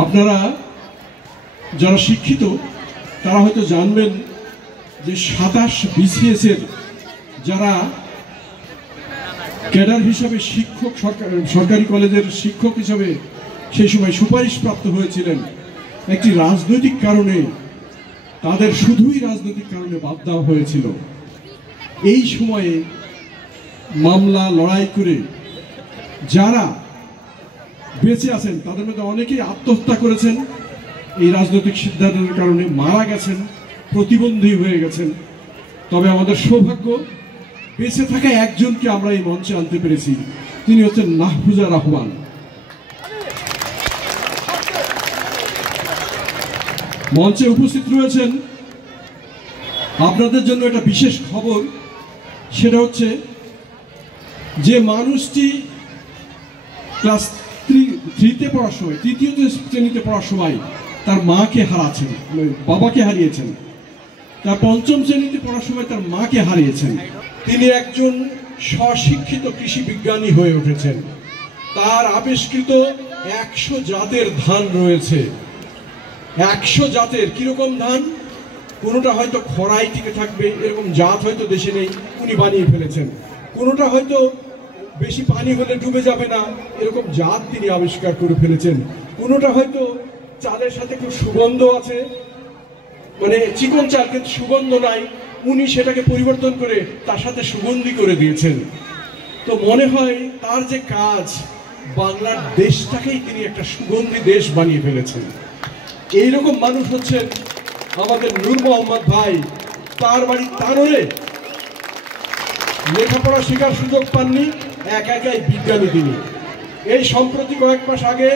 আপনারা যারা শিক্ষিত তারা হয়তো জানবেন যে 27 BCS এর যারা ক্যাডার হিসাবে শিক্ষক সরকারি কলেজের শিক্ষক হিসাবে সেই সময় সুপারিশপ্রাপ্ত হয়েছিলেন, একটি রাজনৈতিক কারণে তাদের শুধুই রাজনৈতিক কারণে বাদ দেওয়া হয়েছিল। এই সময়ে মামলা লড়াই করে যারা বেঁচে আছেন তাদের মধ্যে অনেকেই আত্মহত্যা করেছেন, এই রাজনৈতিক সিদ্ধান্তের কারণে মারা গেছেন, প্রতিবন্ধী হয়ে গেছেন। তবে আমাদের সৌভাগ্য বেঁচে থাকা একজনকে আমরা এই মঞ্চে আনতে পেরেছি, তিনি হচ্ছেন মাহফুজা রহমান। মঞ্চে উপস্থিত রয়েছেন। আপনাদের জন্য একটা বিশেষ খবর, সেটা হচ্ছে যে মানুষটি ক্লাস 3-তে পড়ার সময়, 3য় শ্রেণীতে পড়ার সময় তার মাকে হারাচ্ছেন, বাবাকে হারিয়েছেন। তার 5ম শ্রেণীতে পড়ার সময় তার মাকে হারিয়েছেন। তিনি একজন স্বশিক্ষিত কৃষি বিজ্ঞানী হয়ে উঠেছেন। তার আবিষ্কৃত 100 জাতের ধান রয়েছে। 100 জাতের কিরকম ধান, কোনোটা হয়তো খরায় টিকে থাকবে এরকম জাত হয়তো দেশে নেই, উনি বানিয়ে ফেলেছেন। কোনোটা হয়তো বেশি পানি হলে ডুবে যাবে না এরকম জাত তিনি আবিষ্কার করে ফেলেছেন। কোনোটা হয়তো চালের সাথে খুব সুগন্ধ আছে, মানে চিকন চাল কিন্তু সুগন্ধ নাই, উনি সেটাকে পরিবর্তন করে তার সাথে সুগন্ধি করে দিয়েছেন। তো মনে হয় তার যে কাজ, বাংলার দেশটাকেই তিনি একটা সুগন্ধি দেশ বানিয়ে ফেলেছেন। এইরকম মানুষ হচ্ছেন আমাদের নূর মোহাম্মদ ভাই। তার বাড়ি তানোরে, লেখাপড়া শেখার সুযোগ পাননি, একাই বিজ্ঞানী তিনি। এই সম্প্রতি কয়েক মাস আগে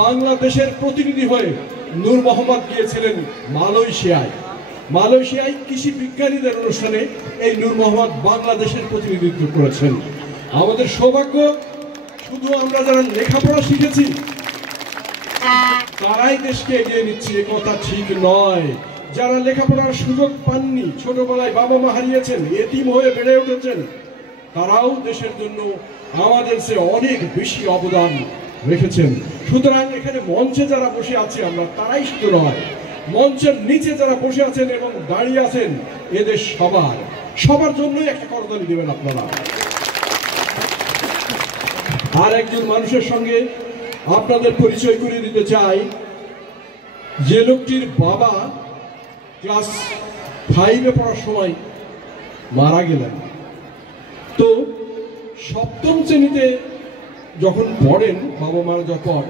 বাংলাদেশের প্রতিনিধি হয়ে নূর মোহাম্মদ গিয়েছিলেন মালয়েশিয়ায় কৃষি বিজ্ঞানীদের অনুষ্ঠানে এই নূর মোহাম্মদ বাংলাদেশের প্রতিনিধিত্ব করেছেন। আমাদের সৌভাগ্য, শুধু আমরা যারা লেখাপড়া শিখেছি তারাই দেশকে এগিয়ে নিচ্ছে এ কথা ঠিক নয়। যারা লেখাপড়ার সুযোগ পাননি, ছোটবেলায় বাবা মা হারিয়েছেন, এতিম হয়ে বেড়ে উঠেছেন, তারাও দেশের জন্য আমাদের চেয়ে অনেক বেশি অবদান রেখেছেন। সুতরাং এখানে মঞ্চে যারা বসে আছি আমরা, তারাই শুধু নয়, মঞ্চের নিচে যারা বসে আছেন এবং দাঁড়িয়ে আছেন, এদের সবার জন্যই একটা করতালি দেবেন আপনারা। আর একজন মানুষের সঙ্গে আপনাদের পরিচয় করে দিতে চাই, যে লোকটির বাবা ক্লাস 5-এ পড়ার সময় মারা গেলেন। তো 7ম শ্রেণীতে যখন পড়েন, বাবা মারা যখন,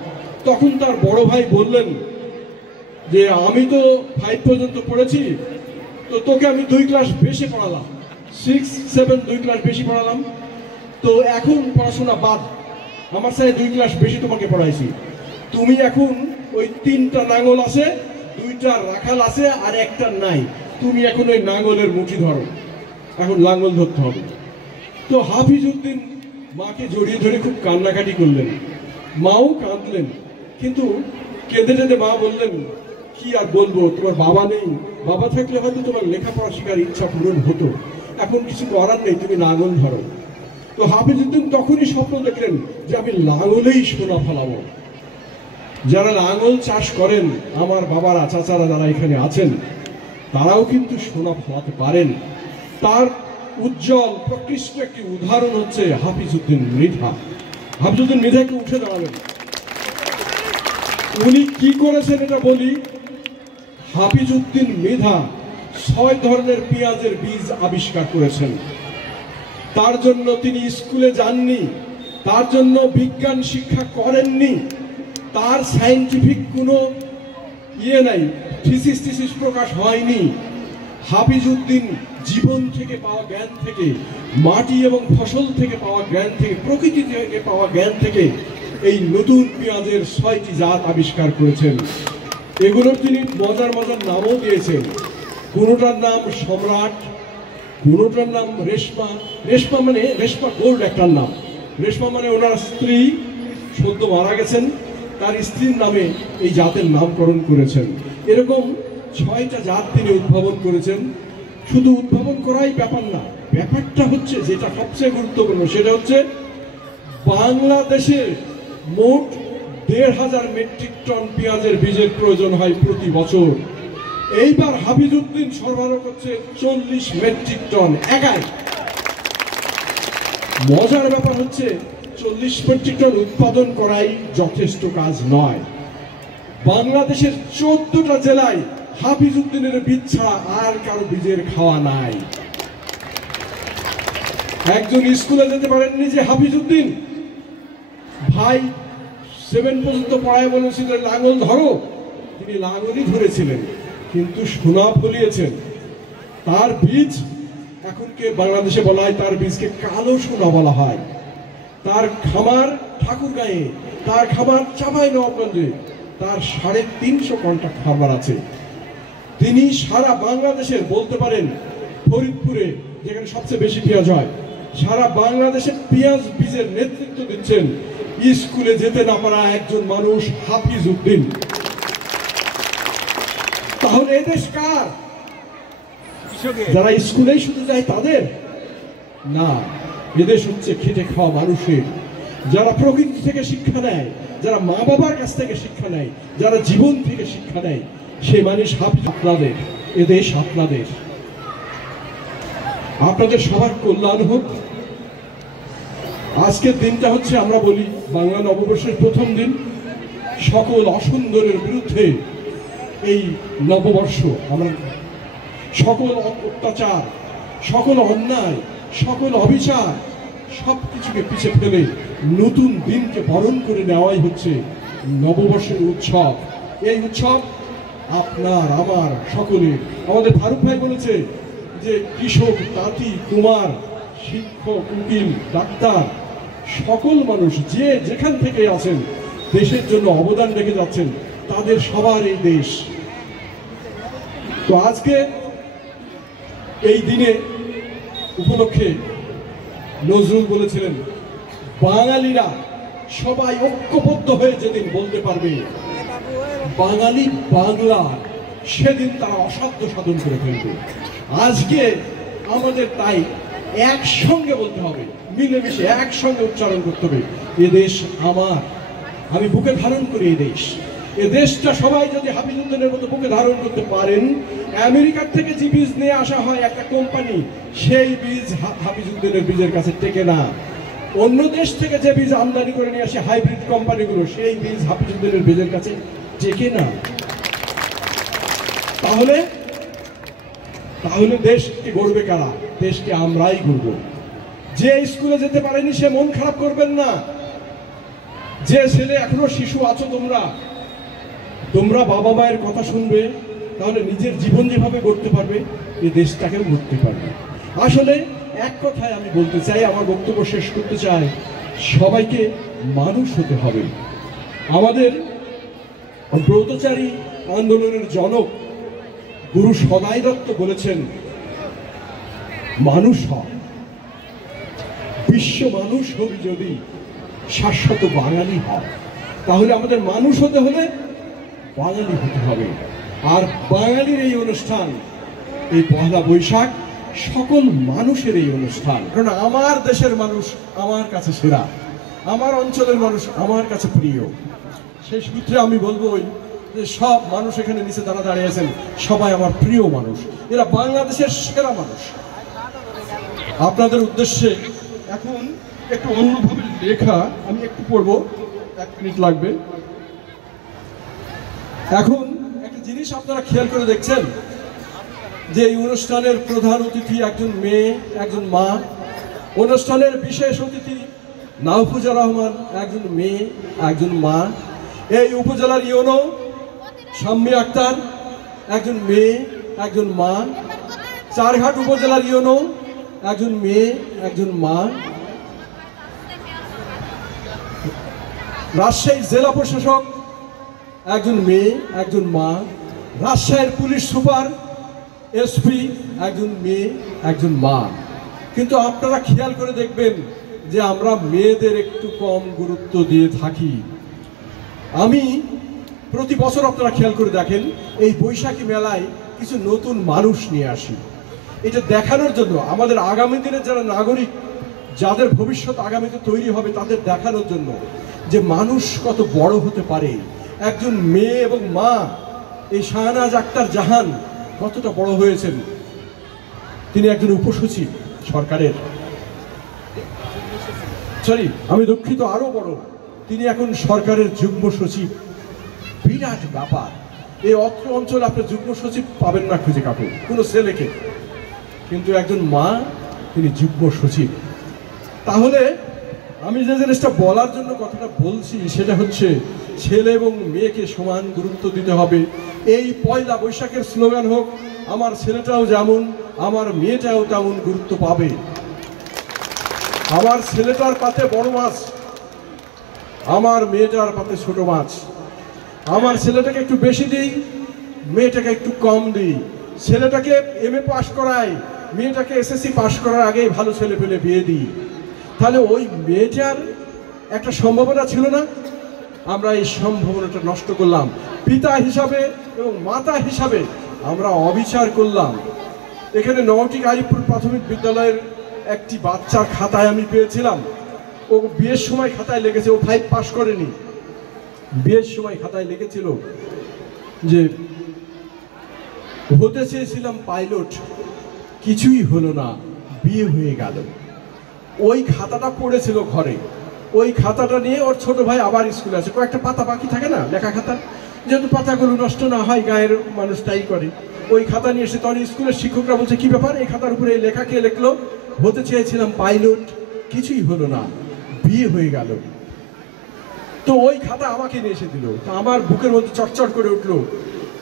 তখন তার বড় ভাই বললেন যে আমি তো 5 পর্যন্ত পড়েছি, তো তোকে আমি 2 ক্লাস বেশি পড়ালাম, 6, 7 2 ক্লাস বেশি পড়ালাম, তো এখন পড়াশোনা বাদ, আমার সাথে 2 ক্লাস বেশি তোমাকে পড়াইছি, তুমি এখন ওই 3টা নাঙ্গল আছে, 2টা রাখাল আছে আর একটা নাই, তুমি এখন ওই নাঙ্গলের মুঠি ধরো, এখন লাঙ্গল ধরতে হবে। তো হাফিজ উদ্দিন মাকে জড়িয়ে ধরে খুব কান্নাকাটি করলেন, মাও কাঁদলেন, কিন্তু কেঁদে মা বললেন কি আর বলবো, তোমার বাবা নেই, বাবা থাকলে হয়তো তোমার লেখাপড়া শেখার ইচ্ছা পূরণ হতো, এখন কিছু করার নেই, তুমি লাঙ্গল ধরো। তো হাফিজ উদ্দিন তখনই স্বপ্ন দেখলেন যে আমি লাঙ্গলেই সোনা ফলাবো। যারা লাঙ্গল চাষ করেন, আমার বাবারা, চাচারা যারা এখানে আছেন, তারাও কিন্তু সোনা ফলাতে পারেন। তার উজ্জ্বল প্রকৃষ্ট একটি উদাহরণ হচ্ছে হাফিজ উদ্দিন মৃধা। হাফিজ উদ্দিন মৃধাকে উঠে দাঁড়াবেন। উনি কি করেছেন এটা বলি। হাফিজ উদ্দিন মৃধা 6 ধরনের পেঁয়াজের বীজ আবিষ্কার করেছেন। তার জন্য তিনি স্কুলে যাননি, তার জন্য বিজ্ঞান শিক্ষা করেননি, তার সায়েন্টিফিক কোনো নাই, থিসিস প্রকাশ হয়নি। হাফিজ উদ্দিন জীবন থেকে পাওয়া জ্ঞান থেকে, মাটি এবং ফসল থেকে পাওয়া জ্ঞান থেকে, প্রকৃতি থেকে পাওয়া জ্ঞান থেকে এই নতুন পেঁয়াজের 6টি জাত আবিষ্কার করেছেন। এগুলোর তিনি মজার নামও দিয়েছেন। কোনোটার নাম সম্রাট, কোনোটার নাম রেশমা। রেশমা মানে রেশমা গোল্ড একটার নাম। রেশমা মানে ওনার স্ত্রী সদ্য মারা গেছেন, তার স্ত্রীর নামে এই জাতের নামকরণ করেছেন। এরকম 6টা জাত তিনি উদ্ভাবন করেছেন। শুধু উদ্ভাবন করাই ব্যাপার না, ব্যাপারটা হচ্ছে যেটা সবচেয়ে গুরুত্বপূর্ণ, সেটা হচ্ছে বাংলাদেশের মোট 1,500 মেট্রিক টন পেঁয়াজের বীজের প্রয়োজন হয় প্রতি বছর। এইবার হাফিজউদ্দিন সরবরাহ করছে 40 মেট্রিক টন একাই। মজার ব্যাপার হচ্ছে 40 মেট্রিক টন উৎপাদন করাই যথেষ্ট কাজ নয়। বাংলাদেশের 14টা জেলায় হাফিজউদ্দিনের বীজ ছাড়া আর কারো বীজের খাওয়া নাই। একজন স্কুলে যেতে পারেননি যে হাফিজউদ্দিন ভাই 7 পর্যন্ত পড়ায় বলেছিলেন লাঙল ধরো, তিনি লাঙলই ধরেছিলেন, কিন্তু সোনা ফলিয়েছেন। তার বীজ এখনকে বাংলাদেশে বলা হয়, তার বীজকে কালো সোনা বলা হয়। তার খামার ঠাকুরগাঁয়ে, তার খামার চাঁপাইনবাবগঞ্জে, তার 350 কন্ট্রাক্ট ফার্মার আছে। তিনি সারা বাংলাদেশের বলতে পারেন ফরিদপুরে যেখানে সবচেয়ে বেশি পেঁয়াজ হয়, সারা বাংলাদেশের পেঁয়াজ বীজের নেতৃত্ব দিচ্ছেন স্কুলে যেতে না পারা একজন মানুষ, হাফিজউদ্দিন। তাহলে এদেশ কার? যারা স্কুলেই শুধু যায় তাদের না, এদেশ হচ্ছে খেটে খাওয়া মানুষের, যারা প্রকৃতি থেকে শিক্ষা নেয়, যারা মা বাবার কাছ থেকে শিক্ষা নেয়, যারা জীবন থেকে শিক্ষা নেয়, সেই মানুষ হাফিজ। আপনাদের এদেশ, আপনাদের আপনাদের সবার কল্যাণ হোক। আজকের দিনটা হচ্ছে, আমরা বলি বাংলা নববর্ষের প্রথম দিন। সকল অসুন্দরের বিরুদ্ধে এই নববর্ষ, আমরা সকল অত্যাচার, সকল অন্যায়, সকল অবিচার সবকিছুকে পিছিয়ে ফেলে নতুন দিনকে বরণ করে নেওয়াই হচ্ছে নববর্ষের উৎসব। এই উৎসব আপনার আমার সকলের। আমাদের ফারুক ভাই বলেছে যে কৃষক, তাঁতি, কুমার, শিক্ষক, উকিল, ডাক্তার, সকল মানুষ যে যেখান থেকে আছেন, দেশের জন্য অবদান রেখে যাচ্ছেন, তাদের সবার এই দেশ। তো আজকে এই দিনে উপলক্ষে নজরুল বলেছিলেন, বাঙালিরা সবাই ঐক্যবদ্ধ হয়ে যেদিন বলতে পারবে বাঙালি বাংলা, সেদিন তারা অসাধ্য সাধন করে ফেলবে। আজকে আমাদের তাই একসঙ্গে বলতে হবে, মিলেমিশে একসঙ্গে উচ্চারণ করতে হবে, এ দেশ আমার, আমি বুকে ধারণ করি এই দেশ। এ দেশটা সবাই যদি হাফিজউদ্দিনের মতো বুকে ধারণ করতে পারেন, আমেরিকার থেকে যে বীজ নিয়ে আসা হয় একটা কোম্পানি, সেই বীজ হাফিজউদ্দিনের বীজের কাছে টেকে না। অন্য দেশ থেকে যে বীজ আমদানি করে নিয়ে আসে হাইব্রিড কোম্পানিগুলো, সেই বীজ হাফিজউদ্দিনের বীজের কাছে টেকে না। তাহলে দেশকে গড়বে কারা? দেশকে আমরাই গড়ব। যে স্কুলে যেতে পারেনি সে মন খারাপ করবেন না। যে ছেলে এখনো শিশু আছো, তোমরা বাবা মায়ের কথা শুনবে, তাহলে নিজের জীবন যেভাবে গড়তে পারবে, এই দেশটাকেও গড়তে পারবে। আসলে এক কথায় আমি বলতে চাই, আমার বক্তব্য শেষ করতে চাই, সবাইকে মানুষ হতে হবে। আমাদের ব্রতচারী আন্দোলনের জনক গুরু সদাই দত্ত বলেছেন, মানুষ হ, বিশ্ব মানুষ হবি যদি, শাশ্বত বাঙালি হয়। তাহলে আমাদের মানুষ হতে হলে বাঙালি হতে হবে। আর বাঙালির এই অনুষ্ঠান, এই পয়লা বৈশাখ সকল মানুষের এই অনুষ্ঠান। কারণ আমার দেশের মানুষ আমার কাছে সেরা, আমার অঞ্চলের মানুষ আমার কাছে প্রিয়। সেই সূত্রে আমি বলবো যে সব মানুষ এখানে নিচে যারা দাঁড়িয়ে আছেন, সবাই আমার প্রিয় মানুষ, এরা বাংলাদেশের সেরা মানুষ। আপনাদের উদ্দেশ্যে এখন একটু অন্যভাবে লেখা আমি একটু পড়বো, 1 মিনিট লাগবে। এখন একটা জিনিস আপনারা খেয়াল করে দেখছেন যে এই অনুষ্ঠানের প্রধান অতিথি একজন মেয়ে, একজন মা। অনুষ্ঠানের বিশেষ অতিথি নাওফুজা রহমান, একজন মেয়ে, একজন মা। এই উপজেলার ইউনো শাম্মী আক্তার, একজন মেয়ে, একজন মা। চারঘাট উপজেলার ইউনো একজন মেয়ে, একজন মা। রাজশাহী জেলা প্রশাসক একজন মেয়ে, একজন মা। রাজশাহীর পুলিশ সুপার, এসপি একজন মেয়ে, একজন মা। কিন্তু আপনারা খেয়াল করে দেখবেন যে আমরা মেয়েদের একটু কম গুরুত্ব দিয়ে থাকি। আমি প্রতি বছর, আপনারা খেয়াল করে দেখেন, এই বৈশাখী মেলায় কিছু নতুন মানুষ নিয়ে আসি, এটা দেখানোর জন্য, আমাদের আগামী দিনের যারা নাগরিক, যাদের ভবিষ্যৎ আগামীতে তৈরি হবে, তাদের দেখানোর জন্য যে মানুষ কত বড় হতে পারে। একজন মেয়ে এবং মা, এই শাহনাজ আক্তার জাহান কতটা বড় হয়েছেন। তিনি একজন উপসচিব সরকারের, আমি দুঃখিত, আরো বড়, তিনি এখন সরকারের যুগ্ম সচিব। বিরাট ব্যাপার। এই অত্র অঞ্চলে আপনি যুগ্ম সচিব পাবেন না খুঁজে কাপড় কোনো ছেলেকে, কিন্তু একজন মা তিনি যুগ্ম সচিব। তাহলে আমি যে জিনিসটা বলার জন্য কথাটা বলছি সেটা হচ্ছে ছেলে এবং মেয়েকে সমান গুরুত্ব দিতে হবে। এই পয়লা বৈশাখের স্লোগান হোক, আমার ছেলেটাও যেমন আমার মেয়েটাও তেমন গুরুত্ব পাবে। আমার ছেলেটার পাতে বড় মাছ, আমার মেয়েটার পাতে ছোট মাছ। আমার ছেলেটাকে একটু বেশি দিই, মেয়েটাকে একটু কম দিই। ছেলেটাকে এমএ পাশ করাই, মেয়েটাকে এসএসসি পাশ করার আগেই ভালো ছেলে পেলে বিয়ে দিই। তাহলে ওই মেয়েটার একটা সম্ভাবনা ছিল না, আমরা এই সম্ভাবনাটা নষ্ট করলাম। পিতা হিসাবে এবং মাতা হিসাবে আমরা অবিচার করলাম। এখানে নওটি গাজীপুর প্রাথমিক বিদ্যালয়ের একটি বাচ্চার খাতায় আমি পেয়েছিলাম, ও বিয়ের সময় খাতায় লেগেছে, ও 5 পাস করেনি, বিয়ের সময় খাতায় লেগেছিল যে হতে চেয়েছিলাম পাইলট, কিছুই হলো না, বিয়ে হয়ে গেল। ওই খাতাটা পড়েছিল ঘরে, ওই খাতাটা নিয়ে ওর ছোট ভাই আবার স্কুলে আছে, কয়েকটা পাতা বাকি থাকে না লেখা খাতা, যেহেতু পাতাগুলো নষ্ট না হয় গায়ের মানুষ তাই করে। ওই খাতা নিয়ে এসে তখন স্কুলের শিক্ষকরা বলছে কি ব্যাপার, এই খাতার উপরে এই লেখা কে লিখলো? হতে চেয়েছিলাম পাইলট, কিছুই হলো না, বিয়ে হয়ে গেল। তো ওই খাতা আমাকে নিয়ে এসে দিল। তো আমার বুকের মধ্যে চটচট করে উঠলো।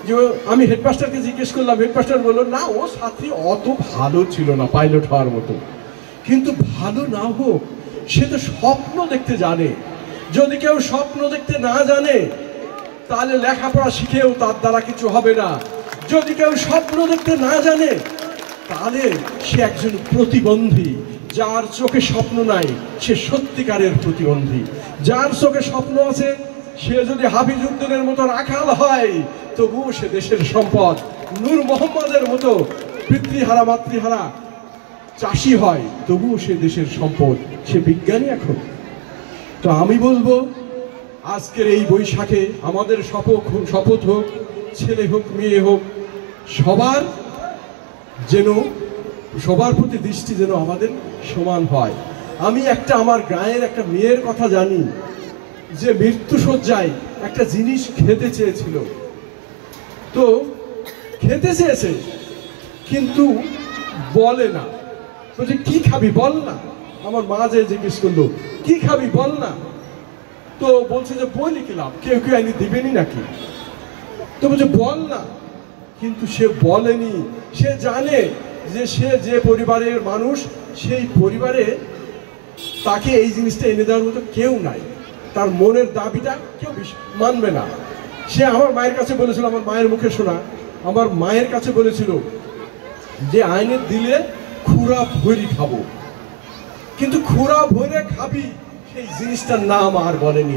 যে আমি হেডমাস্টারকে জিজ্ঞেস করলাম, হেডমাস্টার বললো না, ও ছাত্রী অত ভালো ছিল না পাইলট হওয়ার মতো। কিন্তু ভালো না হোক, সে তো স্বপ্ন দেখতে জানে। যদি কেউ স্বপ্ন দেখতে না জানে তাহলে লেখাপড়া শিখেও তার দ্বারা কিছু হবে না। যদি কেউ স্বপ্ন দেখতে না জানে তাহলে সে একজন প্রতিবন্ধী। যার চোখে স্বপ্ন নাই সে সত্যিকারের প্রতিবন্ধী। যার চোখে স্বপ্ন আছে সে যদি হাফিজউদ্দিনের মতো রাখাল হয় তবুও সে দেশের সম্পদ। নূর মোহাম্মদের মতো পিতৃহারা মাতৃহারা চাষি হয় তবুও সে দেশের সম্পদ, সে বিজ্ঞানী এখন। তো আমি বলবো আজকের এই বৈশাখে আমাদের শপথ হোক, ছেলে হোক মেয়ে হোক, সবার প্রতি দৃষ্টি যেন আমাদের সমান হয়। আমি আমার গায়ের একটা মেয়ের কথা জানি যে মৃত্যুশয্যায় একটা জিনিস খেতে চেয়েছিল। তো খেতে চেয়েছে কিন্তু বলে না, বলছে কি খাবি বল না। আমার মা যে জিজ্ঞেস করলো কি খাবি বল না, তো বলছে যে বই লিখে লাভ, কেউ কেউ আইনি দিবেনি নাকি। তো বলছে বল না, কিন্তু সে বলেনি। সে জানে যে সে যে পরিবারের মানুষ, সেই পরিবারে তাকে এই জিনিসটা এনে দেওয়ার মতো কেউ নাই। তার মনের দাবিটা কেউ মানবে না। সে আমার মায়ের কাছে বলেছিল, আমার মায়ের মুখে শোনা, আমার মায়ের কাছে বলেছিল যে আইনে দিলে খুরা ভরি খাবো, কিন্তু খুরা ভরে খাবি সেই জিনিসটার নাম আর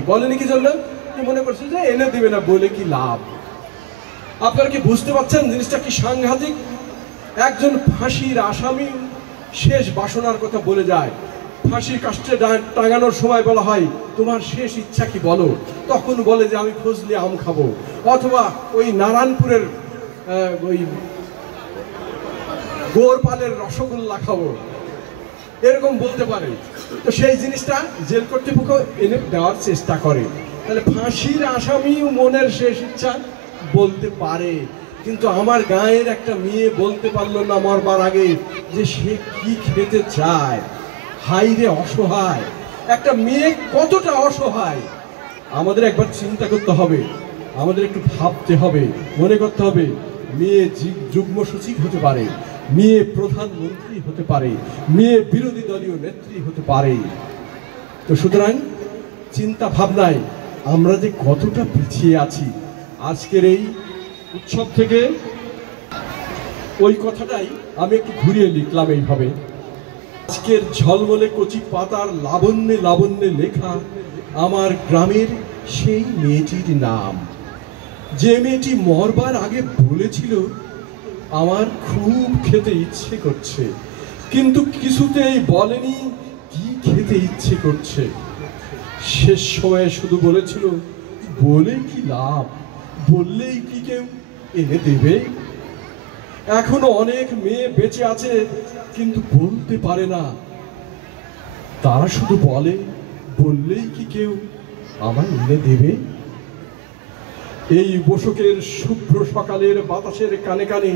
বলেনি কি জন্য? মনে করছে যে এনে দিবে না বলে কি লাভ। আপনারা কি বুঝতে পারছেন জিনিসটা কি সাংঘাতিক? একজন ফাঁসির আসামি শেষ বাসনার কথা বলে যায়। ফাঁসির কাস্টে টাঙানোর সময় বলা হয় তোমার শেষ ইচ্ছা কি বলো, তখন বলে যে আমি ফজলি আম খাবো, অথবা ওই নারায়ণপুরের ওই গোরপালের রসগোল্লা খাবো, এরকম বলতে পারে। তো সেই জিনিসটা জেল কর্তৃপক্ষ এনে দেওয়ার চেষ্টা করে। তাহলে ফাঁসির আসামি মনের শেষ ইচ্ছা বলতে পারে, কিন্তু আমার গায়ের একটা মেয়ে বলতে পারলো না মরবার আগে যে সে কি খেতে চায়। হাই রে অসহায় একটা মেয়ে, কতটা অসহায় আমাদের একবার চিন্তা করতে হবে, আমাদের একটু ভাবতে হবে, মনে করতে হবে। মেয়ে যুগ্ম সচিব হতে পারে, মেয়ে প্রধানমন্ত্রী হতে পারে, মেয়ে বিরোধী দলীয় নেত্রী হতে পারে। তো সুতরাং চিন্তা ভাবনায় আমরা যে কতটা পিছিয়ে আছি, আজকের এই উৎসব থেকে ওই কথাটাই আমি একটু ঘুরিয়ে লিখলাম এইভাবে। আজকের ঝলমলে কচি পাতার লাবণ্যে লাবণ্যে লেখা আমার গ্রামের সেই মেয়েটির নাম, যে মেয়েটি মরবার আগে বলেছিল আমার খুব খেতে ইচ্ছে করছে, কিন্তু কিছুতেই বলেনি কি খেতে ইচ্ছে করছে। শেষ সময়ে শুধু বলেছিল, বলে কি লাভ, বললেই কি কেউ এনে দেবে? এখনো অনেক মেয়ে বেঁচে আছে কিন্তু বলতে পারে না। তারা শুধু বলে, বললেই কি কেউ আমায় এনে দেবে? এই বসকের শুভ্র সকালের বাতাসের কানে কানে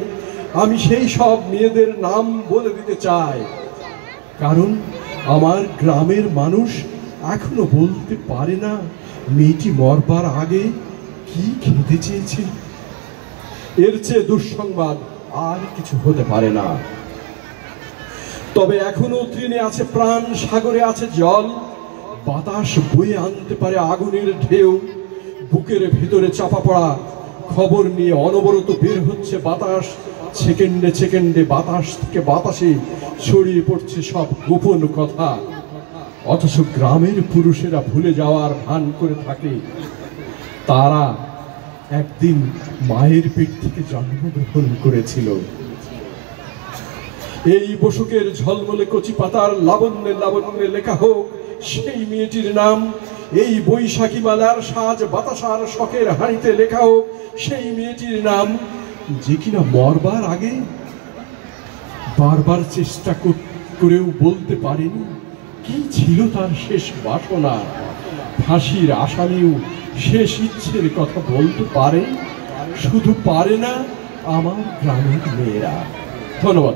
আমি সেই সব মেয়েদের নাম বলে দিতে চাই, কারণ আমার গ্রামের মানুষ এখনো বলতে পারে না মেয়েটি মরবার আগে কি খেতে চেয়েছে। এর চেয়ে দুঃসংবাদ আর কিছু হতে পারে না। তবে এখনো তৃণে আছে প্রাণ, সাগরে আছে জল, বাতাস বয়ে আনতে পারে আগুনের ঢেউ। বুকের ভেতরে চাপা পড়া খবর নিয়ে অনবরত বের হচ্ছে বাতাস। সেকেন্ডে সেকেন্ডে বাতাস থেকে বাতাসে ছড়িয়ে পড়ছে সব গোপন কথা। অথচ গ্রামের পুরুষেরা ভুলে যাওয়ার ভান করে থাকে। তারা একদিন মায়ের পেট থেকে জন্মগ্রহণ করেছিল। এই বসকের ঝলমলে কচি পাতার লাবণ্যে লাবণ্যে লেখা হোক সেই মেয়েটির নাম। এই বৈশাখী মালার সাজ বাতাসার শখের হাঁড়িতে লেখা হোক সেই মেয়েটির নাম, যে কিনা মরবার আগে বারবার চেষ্টা করেও বলতে পারেনি কি ছিল তার শেষ বাসনা। ফাঁসির আসামিও শেষ ইচ্ছের কথা বলতে পারে, শুধু পারে না আমার গ্রামের মেয়েরা। ধন্যবাদ।